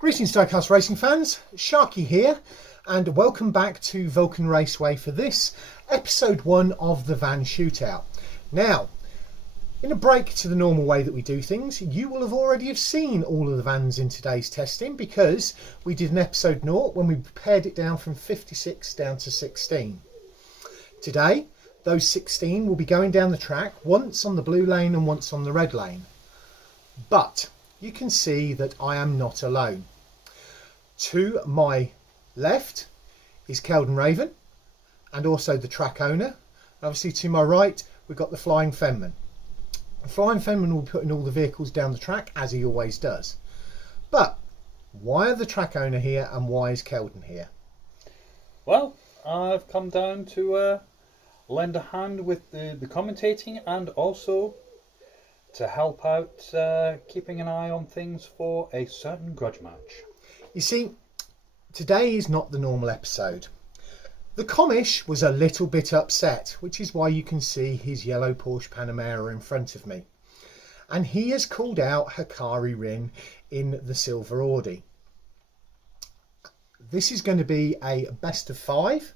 Greetings Diecast Racing fans, Sharky here and welcome back to Vulcan Raceway for this episode 1 of the van shootout. Now, in a break to the normal way that we do things, you will have already have seen all of the vans in today's testing because we did an episode 0 when we pared it down from 56 down to 16. Today, those 16 will be going down the track once on the blue lane and once on the red lane. But you can see that I am not alone. To my left is Kelden Raven and also the track owner. Obviously to my right we've got the Flying Fenman. The Flying Fenman will be putting all the vehicles down the track as he always does. But why are the track owner here and why is Kelden here? Well, I've come down to lend a hand with the commentating and also to help out keeping an eye on things for a certain grudge match. You see, today is not the normal episode. The Commish was a little bit upset, which is why you can see his yellow Porsche Panamera in front of me. And he has called out Hakari Rin in the silver Audi. This is going to be a best of 5.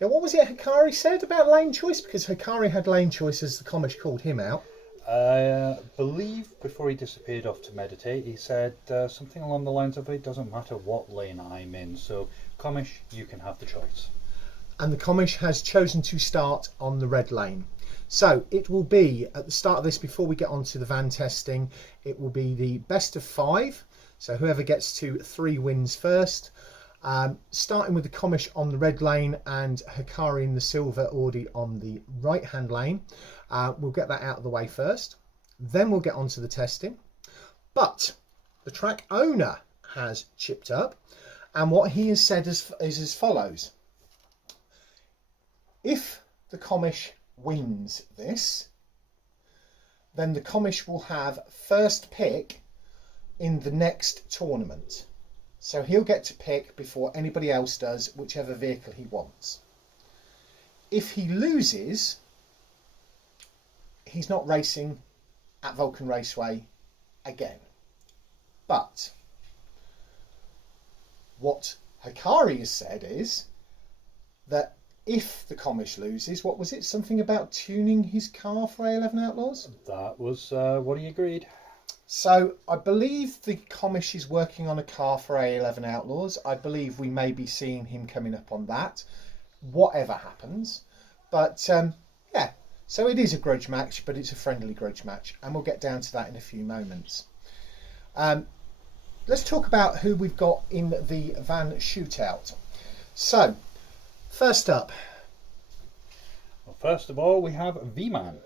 Now, what was it Hakari said about lane choice? Because Hakari had lane choice as the Commish called him out. I believe before he disappeared off to meditate, he said something along the lines of, it doesn't matter what lane I'm in, so Commish, you can have the choice. And the Commish has chosen to start on the red lane. So it will be, at the start of this, before we get on to the van testing, it will be the best of 5. So whoever gets to 3 wins first. Starting with the Commish on the red lane and Hakari in the silver Audi on the right hand lane. We'll get that out of the way first. Then we'll get on to the testing. But the track owner has chipped up. And what he has said is as follows. If the Commish wins this, then the Commish will have first pick in the next tournament. So he'll get to pick before anybody else does whichever vehicle he wants. If he loses, he's not racing at Vulcan Raceway again. But what Hakari has said is that if the Commish loses, what was it? Something about tuning his car for A11 Outlaws? That was what he agreed. So I believe the Commish is working on a car for A11 Outlaws. I believe we may be seeing him coming up on that, whatever happens. But yeah, so it is a grudge match, but it's a friendly grudge match. And we'll get down to that in a few moments. Let's talk about who we've got in the van shootout. So, first up. Well, first of all, we have V-Man.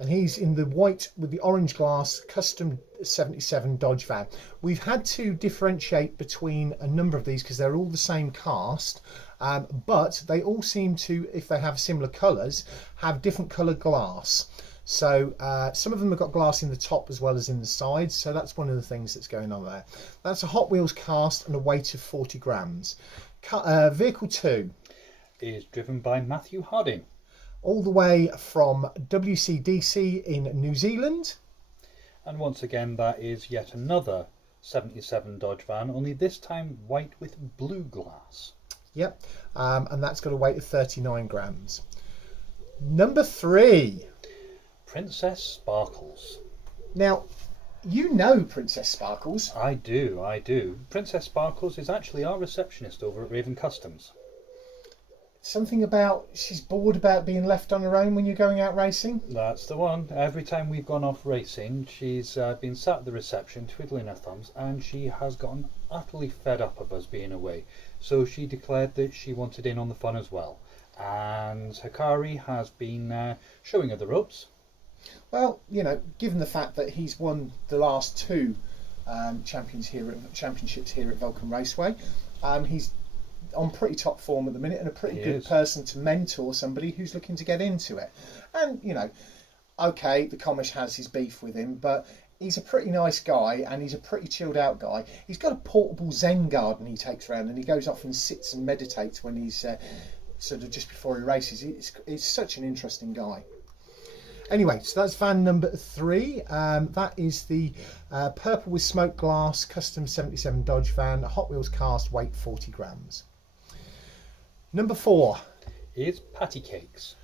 And he's in the white with the orange glass custom 77 Dodge van. We've had to differentiate between a number of these because they're all the same cast, but they all seem to, if they have similar colours, have different coloured glass. So some of them have got glass in the top as well as in the sides, so that's one of the things that's going on there. That's a Hot Wheels cast and a weight of 40 grams. Vehicle 2 is driven by Matthew Harding. All the way from WCDC in New Zealand. And once again, that is yet another 77 Dodge van, only this time white with blue glass. Yep, and that's got a weight of 39 grams. Number 3. Princess Sparkles. Now, you know Princess Sparkles. I do. Princess Sparkles is actually our receptionist over at Raven Customs. Something about she's bored about being left on her own when you're going out racing? That's the one. Every time we've gone off racing, she's been sat at the reception twiddling her thumbs, and she has gotten utterly fed up of us being away. So she declared that she wanted in on the fun as well. And Hakari has been showing her the ropes. Well, you know, given the fact that he's won the last 2 championships here at Vulcan Raceway, he's on pretty top form at the minute and a pretty good person to mentor somebody who's looking to get into it. And, you know, okay, the Commish has his beef with him, but he's a pretty nice guy and he's a pretty chilled out guy. He's got a portable Zen garden he takes around and he goes off and sits and meditates when he's sort of just before he races. He's such an interesting guy. Anyway, so that's van number 3. That is the purple with smoke glass custom 77 Dodge van, Hot Wheels cast, weight 40 grams. Number 4 is Patty Cakes.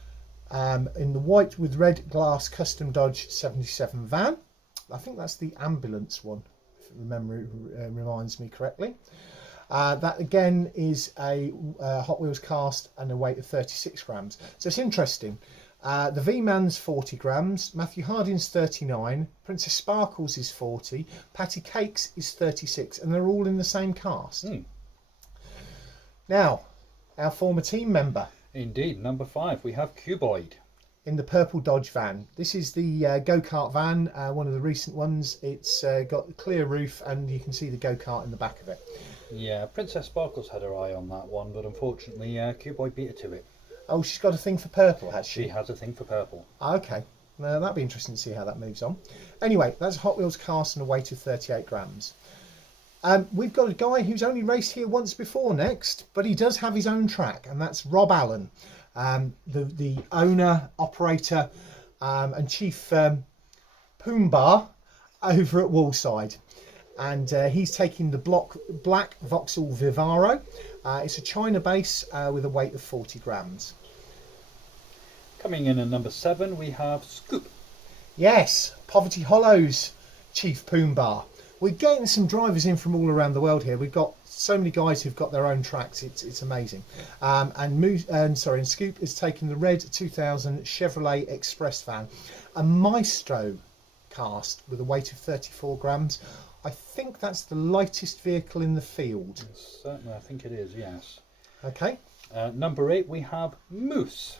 In the white with red glass custom Dodge 77 van. I think that's the ambulance one, if the memory reminds me correctly. That again is a Hot Wheels cast and a weight of 36 grams. So it's interesting. The V-Man's 40 grams, Matthew Hardin's 39, Princess Sparkles is 40, Patty Cakes is 36, and they're all in the same cast. Now, our former team member. Indeed, number 5, we have Cuboid. In the purple Dodge van. This is the go-kart van, one of the recent ones. It's got a clear roof and you can see the go-kart in the back of it. Yeah, Princess Sparkles had her eye on that one, but unfortunately Cuboid beat her to it. Oh, she's got a thing for purple, has she? She has a thing for purple. Okay, that'd be interesting to see how that moves on. Anyway, that's Hot Wheels cast and a weight of 38 grams. We've got a guy who's only raced here once before next, but he does have his own track, and that's Rob Allen, the owner, operator, and chief Poombar over at Woolside. And he's taking the black Vauxhall Vivaro. It's a China base with a weight of 40 grams. Coming in at number 7, we have Scoop. Yes, Poverty Hollow's chief Poombar. We're getting some drivers in from all around the world here. We've got so many guys who've got their own tracks. It's amazing. And Scoop is taking the red 2000 Chevrolet Express van, a Maestro cast with a weight of 34 grams. I think that's the lightest vehicle in the field. Certainly, I think it is, yes. Okay. Number 8, we have Moose.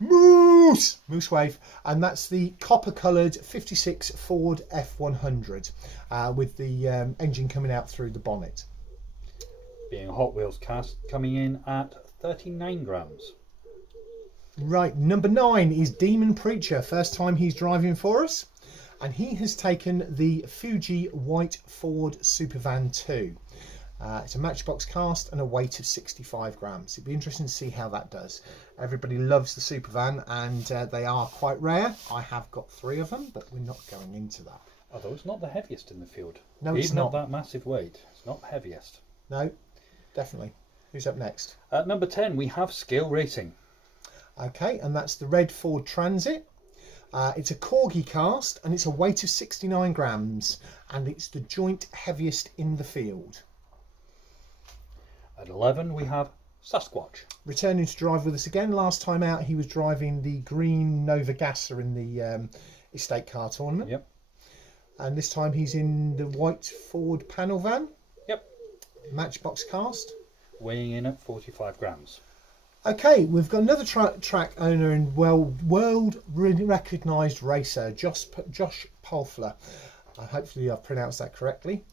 Moose Wave, and that's the copper-coloured 56 Ford F100 with the engine coming out through the bonnet. Being a Hot Wheels cast, coming in at 39 grams. Right, number 9 is Demon Preacher, first time he's driving for us, and he has taken the Fuji White Ford Supervan 2. It's a Matchbox cast and a weight of 65 grams. It'd be interesting to see how that does. Everybody loves the Supervan, and they are quite rare. I have got 3 of them, but we're not going into that. Although it's not the heaviest in the field. No, it's even not. At that massive weight, it's not the heaviest. No, definitely. Who's up next? At number 10, we have Scale Racing. Okay, and that's the red Ford Transit. It's a Corgi cast, and it's a weight of 69 grams, and it's the joint heaviest in the field. At 11, we have Sasquatch. Returning to drive with us again. Last time out, he was driving the green Nova Gazza in the estate car tournament. Yep. And this time he's in the white Ford panel van. Yep. Matchbox cast. Weighing in at 45 grams. Okay, we've got another track owner and world recognised racer, Josh Polfler. Hopefully I've pronounced that correctly.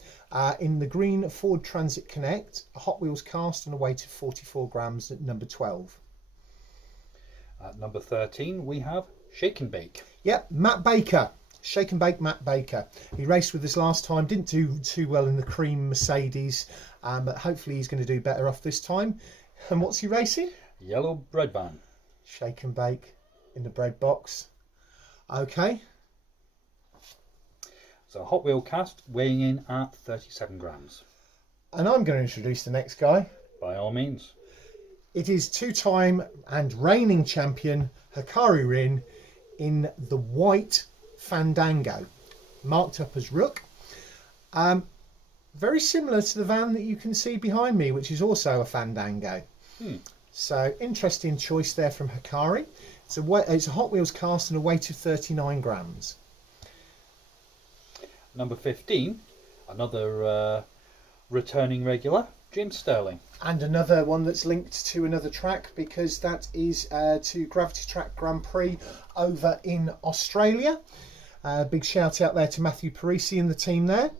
In the green Ford Transit Connect, a Hot Wheels cast and a weight of 44 grams at number 12. At number 13, we have Shake and Bake. Yep, Matt Baker. Shake and Bake Matt Baker. He raced with us last time, didn't do too well in the cream Mercedes, but hopefully he's going to do better off this time. And what's he racing? Yellow Bread Van. Shake and Bake in the bread box. Okay. So Hot Wheel cast, weighing in at 37 grams. And I'm going to introduce the next guy. By all means. It is 2-time and reigning champion Hakari Rin in the white Fandango, marked up as Rook. Very similar to the van that you can see behind me, which is also a Fandango. So interesting choice there from Hakari. It's a Hot Wheels cast and a weight of 39 grams. Number 15, another returning regular, James Sterling. And another one that's linked to another track, because that is to Gravity Track Grand Prix over in Australia. Big shout out there to Matthew Parisi and the team there.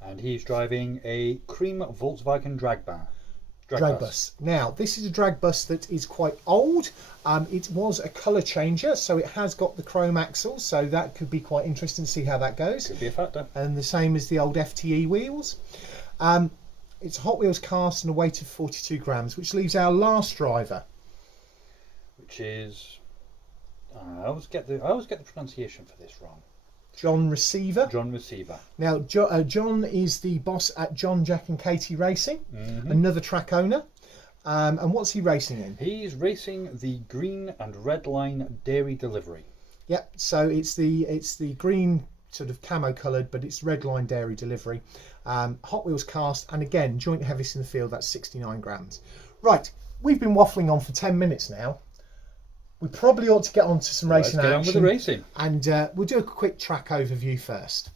And he's driving a cream Volkswagen drag bus. Now, this is a drag bus that is quite old. It was a colour changer, so it has got the chrome axles, so that could be quite interesting to see how that goes. Could be a factor. And the same as the old FTE wheels. It's a Hot Wheels cast and a weight of 42 grams, which leaves our last driver. Which is I always get the pronunciation for this wrong. John Receiver. John Receiver. Now, John is the boss at John, Jack and Katie Racing, another track owner. And what's he racing in? He's racing the green and red line dairy delivery. Yep. So it's the green sort of camo coloured, but it's red line dairy delivery. Hot Wheels cast, and again, joint heaviest in the field. That's 69 grams. Right. We've been waffling on for 10 minutes now. We probably ought to get on to some racing action. Let's get on with the racing. And we'll do a quick track overview first.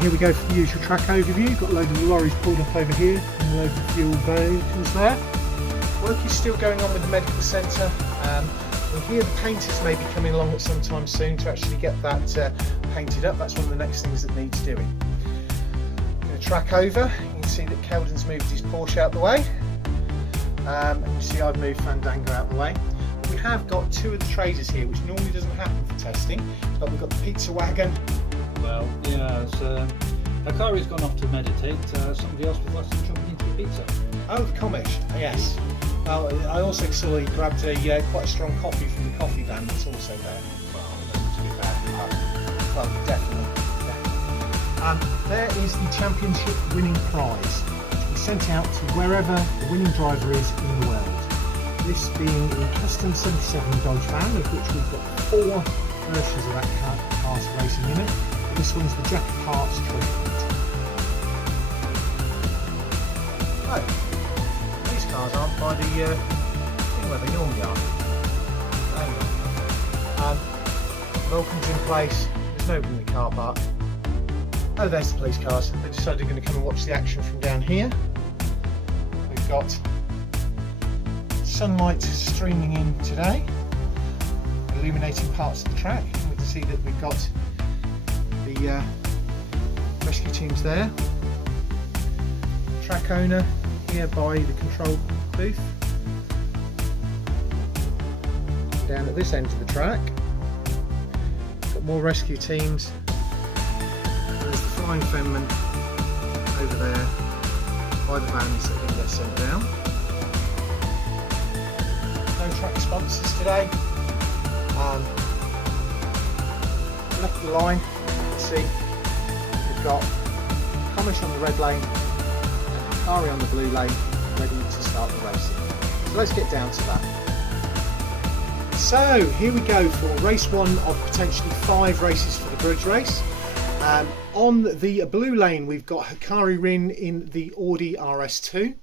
Here we go for the usual track overview. Got a load of the lorries pulled up over here and a load of fuel vehicles there. Work is still going on with the medical centre. We hear the painters may be coming along at some time soon to actually get that painted up. That's one of the next things that needs doing. Going to track over. You can see that Keldon's moved his Porsche out the way. And you see I've moved Fandango out the way. We have got two of the traders here, which normally doesn't happen for testing, but we've got the pizza wagon. Well, yeah, Hakari's gone off to meditate. Somebody else was left jumping into the pizza. Oh, the Commish, yes. I also saw he grabbed quite a strong coffee from the coffee van that's also there. Well, to be fair, well, definitely. There is the championship winning prize, which will be sent out to wherever the winning driver is in the world. This being the custom 77 Dodge van, of which we've got 4 versions of that car's racing in it. This one's the Jack of Hearts treatment. Oh, these cars aren't by the thing where they normally are. Hang on. Vulcan's in place. There's nobody in the car park. Oh, there's the police cars. They decided they're going to come and watch the action from down here. We've got sunlight streaming in today, illuminating parts of the track. We can see that we've got the rescue teams there. Track owner here by the control booth. Down at this end of the track, got more rescue teams. There's the Flying Fenman over there by the vans that are going to get sent down. No track sponsors today. Left of the line, you can see we've got Commish on the red lane and Hakari on the blue lane, ready to start the racing. So let's get down to that. So here we go for race 1 of potentially 5 races for the Grudge Race. On the blue lane we've got Hakari Rin in the Audi RS2,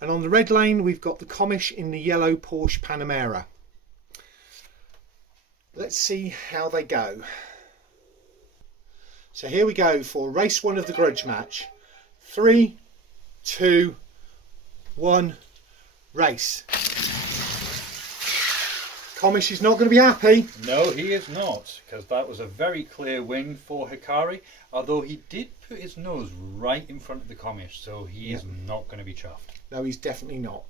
and on the red lane we've got the Commish in the yellow Porsche Panamera. Let's see how they go. So here we go for race 1 of the grudge match. 3, 2, 1, race. Commish is not going to be happy. No, he is not, because that was a very clear win for Hakari, although he did put his nose right in front of the Commish, so he is not going to be chuffed. No, he's definitely not.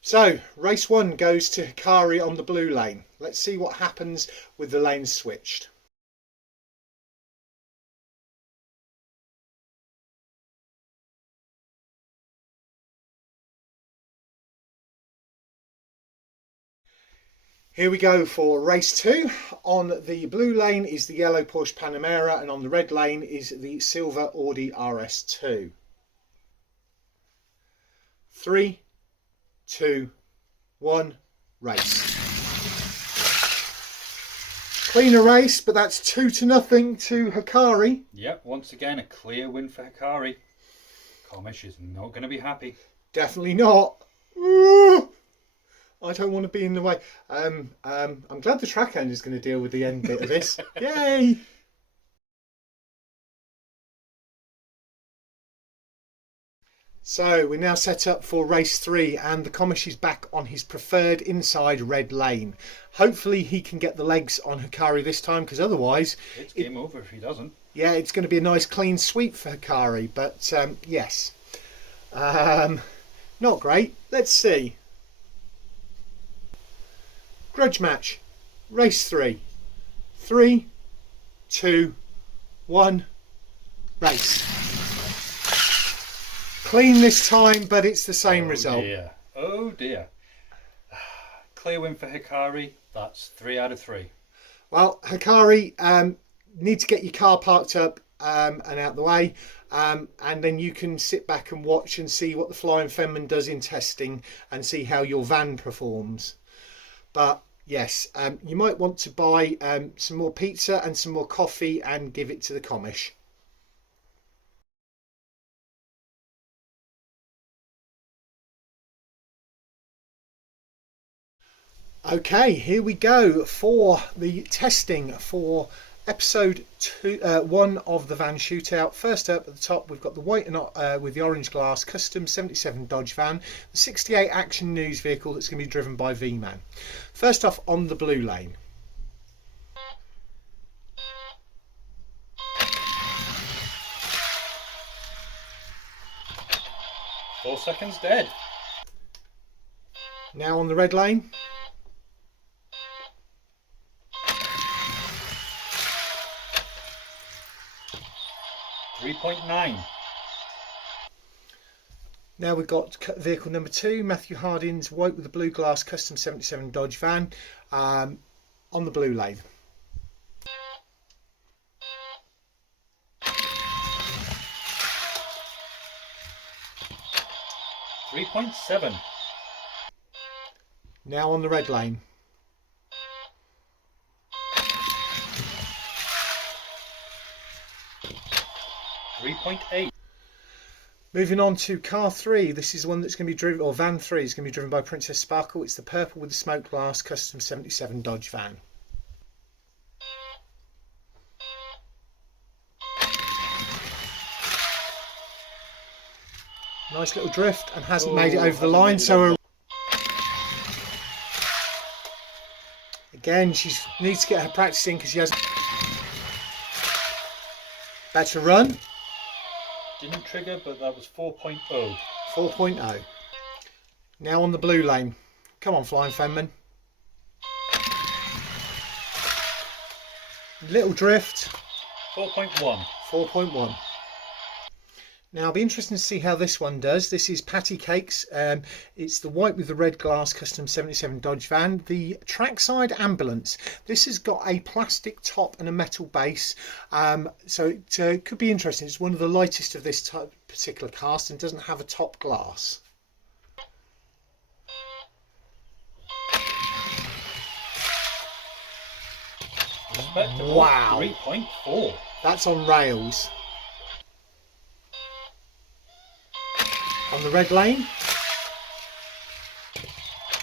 So, race 1 goes to Hakari on the blue lane. Let's see what happens with the lanes switched. Here we go for race 2. On the blue lane is the yellow Porsche Panamera, and on the red lane is the silver Audi RS2. 3, 2, 1, race. Cleaner race, but that's 2-0 to Hakari. Yep, once again a clear win for Hakari. Commish is not going to be happy. Definitely not. Ooh, I don't want to be in the way. I'm glad the track end is going to deal with the end bit of this. Yay! So we're now set up for race 3, and the Commish is back on his preferred inside red lane. Hopefully he can get the legs on Hakari this time, because otherwise It's game over if he doesn't. yeah, it's going to be a nice clean sweep for Hakari. But yes, not great. Let's see. Grudge match, race 3. 3, 2, 1, race. Clean this time, but it's the same result. Dear. Oh dear. Clear win for Hakari. That's 3 out of 3. Well, Hakari, need to get your car parked up and out the way, and then you can sit back and watch and see what the Flying Fenman does in testing and see how your van performs. But yes, you might want to buy some more pizza and some more coffee and give it to the Commish. Okay, here we go for the testing for episode 1 of the van shootout. First up at the top, we've got the white and with the orange glass custom 77 Dodge van, the 68 Action News vehicle that's going to be driven by V-Man. First off, on the blue lane. Four seconds dead. Now on the red lane. 3.9. Now we've got vehicle number 2, Matthew Hardin's white with the blue glass custom 77 Dodge van on the blue lane. $3.7. Now on the red lane. 3.8. Moving on to car 3, this is the one that's going to be driven, or van 3 is going to be driven by Princess Sparkle. It's the purple with the smoke glass custom 77 Dodge van. Nice little drift and hasn't made it over the line, so again she needs to get her practice in because she has better run. Didn't trigger, but that was 4.0. 4.0. Now on the blue lane. Come on, Flying Fenman. Little drift. 4.1. 4.1. Now it'll be interesting to see how this one does. This is Patty Cakes. It's the white with the red glass custom 77 Dodge van. The trackside ambulance. This has got a plastic top and a metal base. So it could be interesting. It's one of the lightest of this type, particular cast, and doesn't have a top glass. Respectable. Wow. 3.4. That's on rails. On the red lane.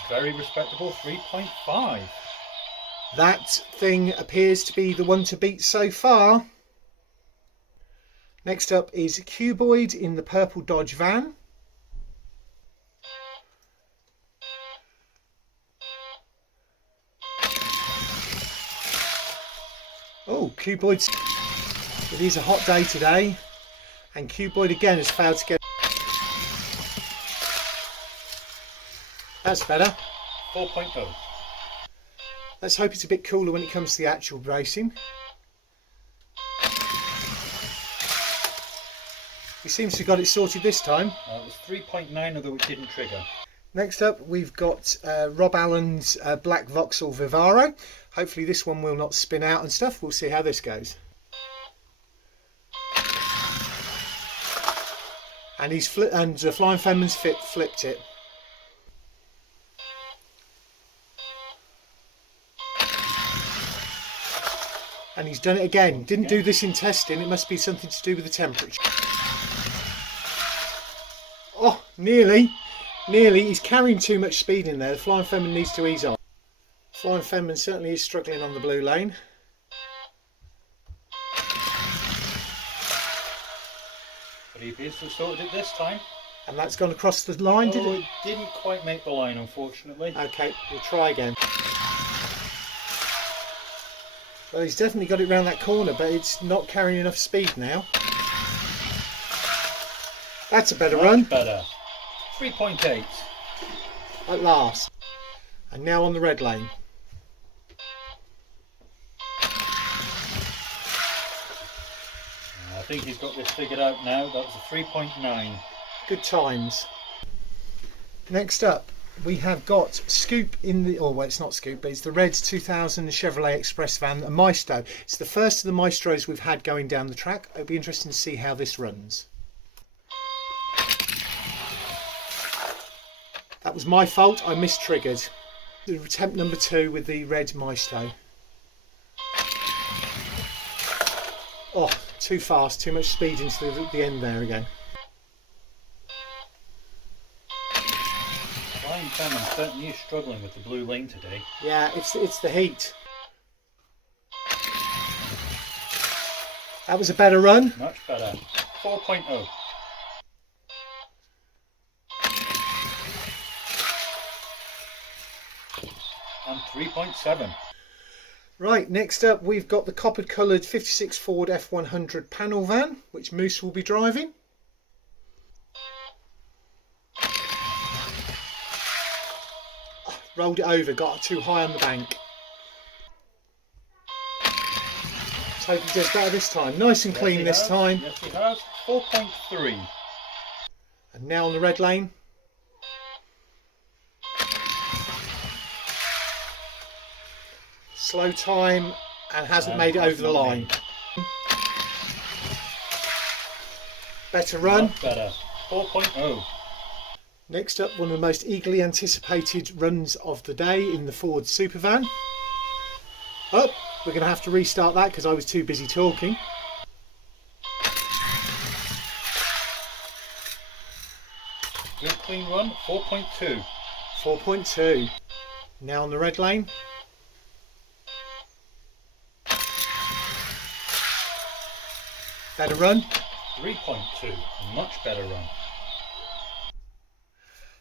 Very respectable 3.5. That thing appears to be the one to beat so far. Next up is Cuboid in the purple Dodge van. Oh, Cuboid's... It is a hot day today. And Cuboid again has failed to get... That's better. 4.0. Let's hope it's a bit cooler when it comes to the actual racing. He seems to have got it sorted this time. It was 3.9, although it didn't trigger. Next up, we've got Rob Allen's Black Vauxhall Vivaro. Hopefully this one will not spin out and stuff. We'll see how this goes. And Flying Fenman's flipped it. And he's done it again. Didn't do this in testing. It must be something to do with the temperature. Oh, nearly. Nearly. He's carrying too much speed in there. The Flying Fenman needs to ease off. Flying Fenman certainly is struggling on the blue lane. But he appears to have sorted it this time. And that's gone across the line, did it? It didn't quite make the line, unfortunately. Okay, we'll try again. Well, he's definitely got it round that corner, but it's not carrying enough speed now. That's a better run. Much better. 3.8. At last. And now on the red lane. I think he's got this figured out now. That was a 3.9. Good times. Next up, we have got Scoop in the, well, it's not Scoop, but it's the Reds 2000 Chevrolet Express van, a Maestro. It's the first of the Maestros we've had going down the track. It'll be interesting to see how this runs. That was my fault, I mistriggered. Attempt number 2 with the red Maestro. Oh, too fast, too much speed into the end there again. Flying Fenman certainly is struggling with the blue lane today. Yeah, it's the heat. That was a better run. Much better. 4.0. And 3.7. Right, next up we've got the copper coloured 56 Ford F100 panel van, which Moose will be driving. Rolled it over, got too high on the bank. Let's hope he does better this time. Nice and clean this time. Yes, he has. 4.3. And now on the red lane. Slow time and hasn't made it over the line. Better run. Much better. 4.0. Next up, one of the most eagerly anticipated runs of the day in the Ford Supervan. Oh, we're going to have to restart that because I was too busy talking. Good clean run. 4.2. 4.2. Now on the red lane. Better run. 3.2. Much better run.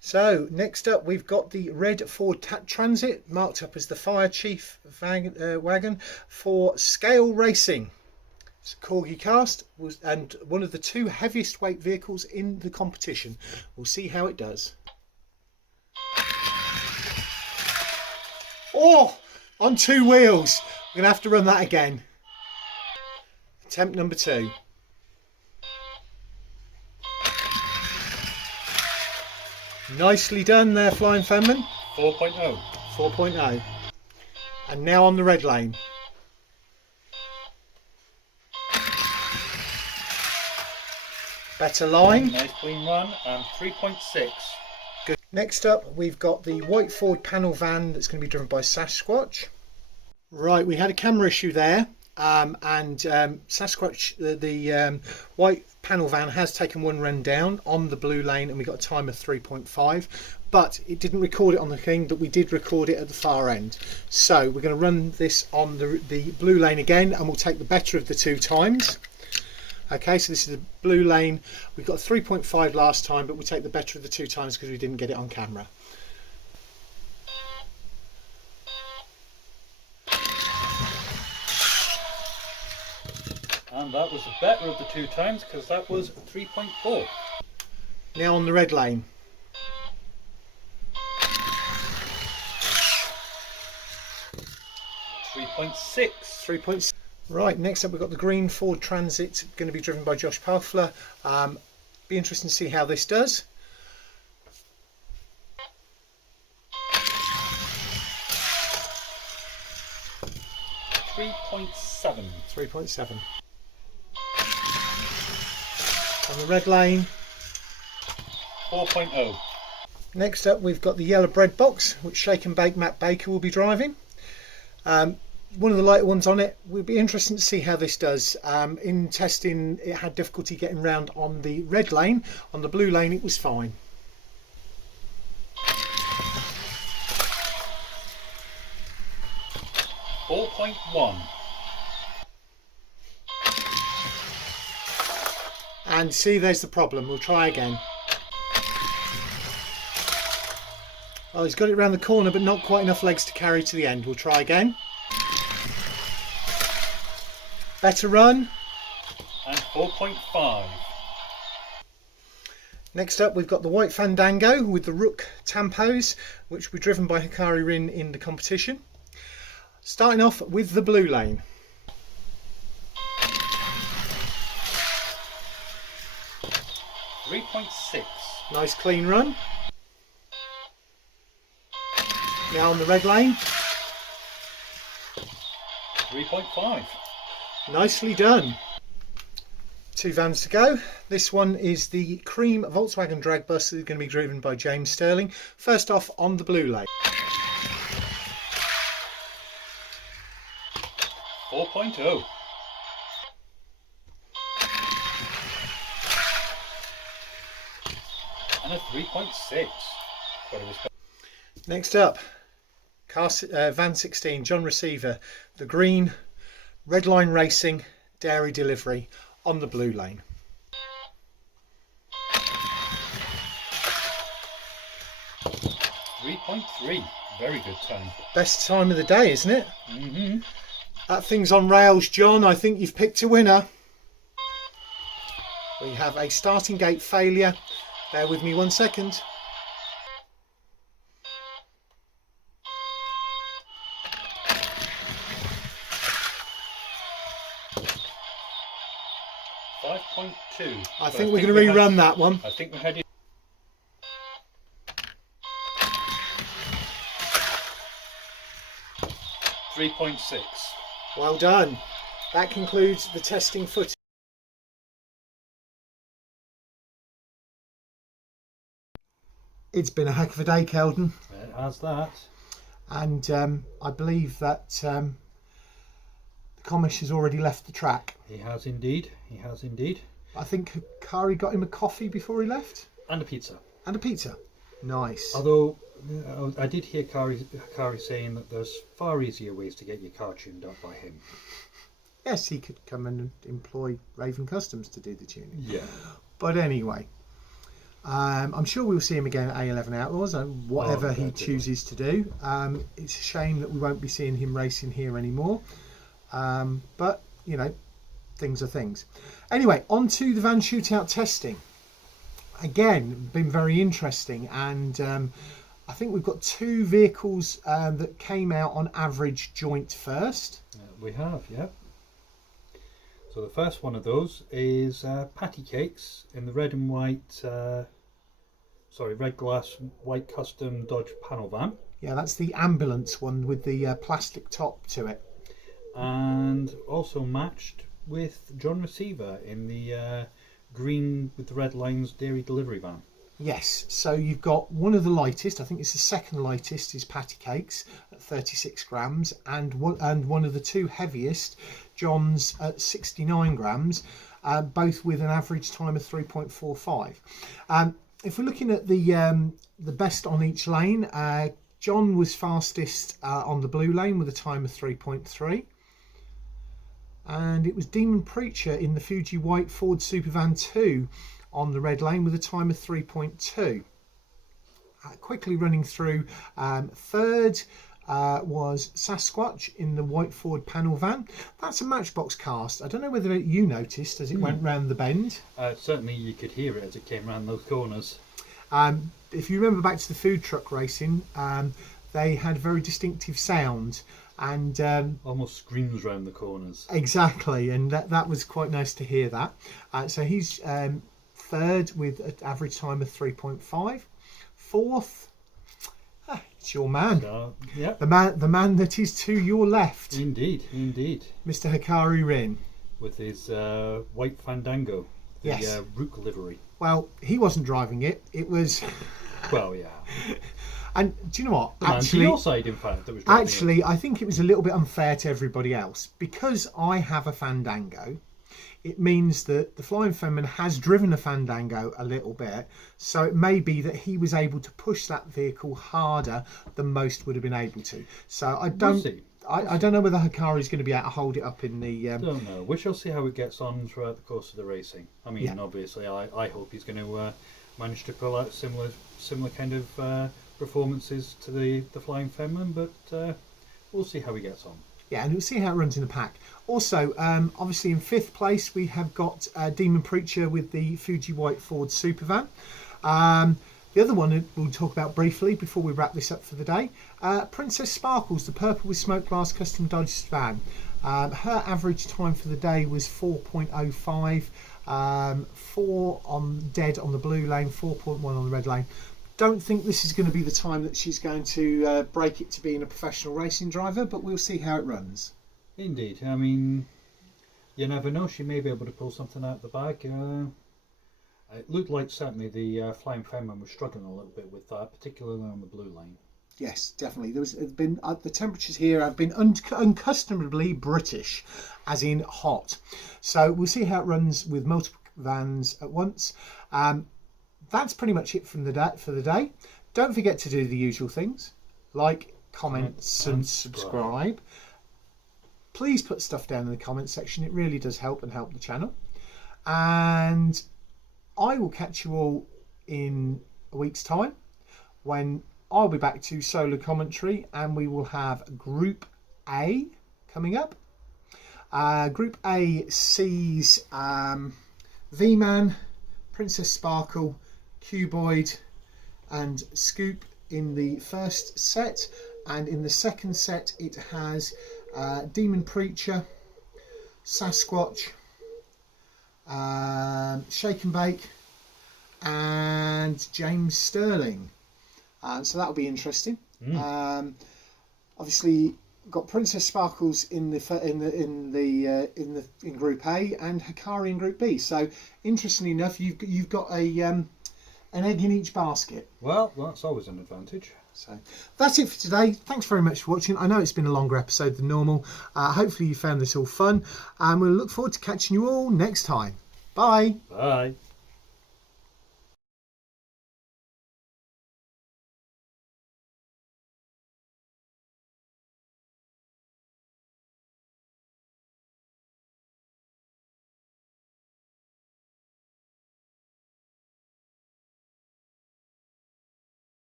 So next up we've got the red Ford Transit, marked up as the Fire Chief wagon for Scale Racing. It's a Corgi cast and one of the 2 heaviest weight vehicles in the competition. We'll see how it does. Oh, on 2 wheels. We're going to have to run that again. Attempt number 2. Nicely done there, Flying Fenman. 4.0. 4.0. And now on the red lane. Better line. Nice clean run and 3.6. Good. Next up we've got the white Ford panel van that's going to be driven by Sasquatch. Right, we had a camera issue there. Sasquatch, the white panel van has taken 1 run down on the blue lane and we got a time of 3.5, but it didn't record it on the thing, but we did record it at the far end. So we're going to run this on the blue lane again and we'll take the better of the 2 times. Okay, so this is the blue lane. We got 3.5 last time, but we'll take the better of the 2 times because we didn't get it on camera. And that was the better of the 2 times because that was 3.4. Now on the red lane. .6. Right, next up we've got the green Ford Transit, going to be driven by Josh Palfler. Be interesting to see how this does. 3.7. 3.7. On the red lane. 4.0. Next up we've got the yellow bread box, which Shake and Bake Matt Baker will be driving. one of the lighter ones on it. Will be interesting to see how this does. In testing, it had difficulty getting round on the red lane. On the blue lane, it was fine. .1. And see, there's the problem. We'll try again. Oh, he's got it round the corner, but not quite enough legs to carry to the end. We'll try again. Better run. And 4.5. Next up, we've got the White Fandango with the Rook Tampos, which will be driven by Hakari Rin in the competition. Starting off with the blue lane. .6. Nice clean run. Now on the red lane. 3.5. Nicely done. 2 vans to go. This one is the cream Volkswagen drag bus that is going to be driven by James Sterling. First off on the blue lane. 4.0. And a 3.6. Next up, van 16, John Receiver, the green Redline Racing dairy delivery on the blue lane. 3.3. Very good time. Best time of the day, isn't it? Mm-hmm. That thing's on rails, John. I think you've picked a winner. We have a starting gate failure. Bear with me 1 second. I think we're going to rerun that one. I think we had it. .6. Well done. That concludes the testing footage. It's been a heck of a day, Keldon. It has that. And I believe that the Commish has already left the track. He has indeed. He has indeed. I think Hakari got him a coffee before he left. And a pizza. And a pizza. Nice. Although I did hear Hakari saying that there's far easier ways to get your car tuned up by him. Yes, he could come and employ Raven Customs to do the tuning. Yeah. But anyway, I'm sure we'll see him again at A11 Outlaws, whatever he chooses to do. It's a shame that we won't be seeing him racing here anymore. But, you know, things are things. Anyway, on to the van shootout testing. Again, been very interesting, and I think we've got 2 vehicles that came out on average joint first. We have, yeah. So the first one of those is Patty Cakes in the red and white, red glass, white custom Dodge panel van. Yeah, that's the ambulance one with the plastic top to it. And also matched with John Receiver in the green with the red lines dairy delivery van. Yes, so you've got one of the lightest, I think it's the second lightest, is Patty Cakes at 36 grams, and one of the 2 heaviest, John's at 69 grams, both with an average time of 3.45. If we're looking at the best on each lane, John was fastest on the blue lane with a time of 3.3. And it was Demon Preacher in the Fuji White Ford Supervan 2 on the red lane with a time of 3.2. Quickly running through, third was Sasquatch in the white Ford panel van. That's a Matchbox cast. I don't know whether you noticed as it went round the bend. Certainly you could hear it as it came round those corners. If you remember back to the food truck racing, they had very distinctive sound. And almost screams round the corners. Exactly, and that was quite nice to hear that. So he's third with an average time of 3.5. Fourth, it's your man. Yeah. The man that is to your left. Indeed. Mr. Hakari Rin. With his white Fandango. The Rook livery. Well, he wasn't driving it. It was... Well, yeah. And do you know what? The man to your side, in fact, that was driving actually, it. I think it was a little bit unfair to everybody else because I have a Fandango. It means that the Flying Fenman has driven a Fandango a little bit, so it may be that he was able to push that vehicle harder than most would have been able to. So I don't. We'll see. I don't know whether Hakari is going to be able to hold it up in the. Don't know. We shall see how it gets on throughout the course of the racing. I mean, obviously, I hope he's going to manage to pull out similar kind of performances to the Flying Fenman, but we'll see how he gets on. Yeah, and we'll see how it runs in the pack. Also, obviously in 5th place we have got Demon Preacher with the Fuji White Ford Supervan. The other one we'll talk about briefly before we wrap this up for the day. Princess Sparkles, the purple with smoke glass custom Dodge van. Her average time for the day was 4.05, 4 on dead on the blue lane, 4.1 on the red lane. Don't think this is going to be the time that she's going to break it to being a professional racing driver, but we'll see how it runs. Indeed. I mean, you never know. She may be able to pull something out the bag. It looked like certainly the Flying Fenman was struggling a little bit with that, particularly on the blue lane. Yes, definitely. There's been the temperatures here have been uncustomably British, as in hot. So we'll see how it runs with multiple vans at once. That's pretty much it for the day. Don't forget to do the usual things, like, comment, and subscribe. Please put stuff down in the comment section. It really does help the channel. And I will catch you all in a week's time when I'll be back to solo commentary, and we will have Group A coming up. Group A sees V-Man, Princess Sparkle, Cuboid and Scoop in the first set, and in the second set it has Demon Preacher, Sasquatch, Shake and Bake and James Sterling. So that'll be interesting. Obviously got Princess Sparkles in Group A and Hakari in Group B. So interestingly enough, you've got an egg in each basket. Well, that's always an advantage. So that's it for today. Thanks very much for watching. I know it's been a longer episode than normal. Hopefully you found this all fun, and we'll look forward to catching you all next time. Bye. Bye.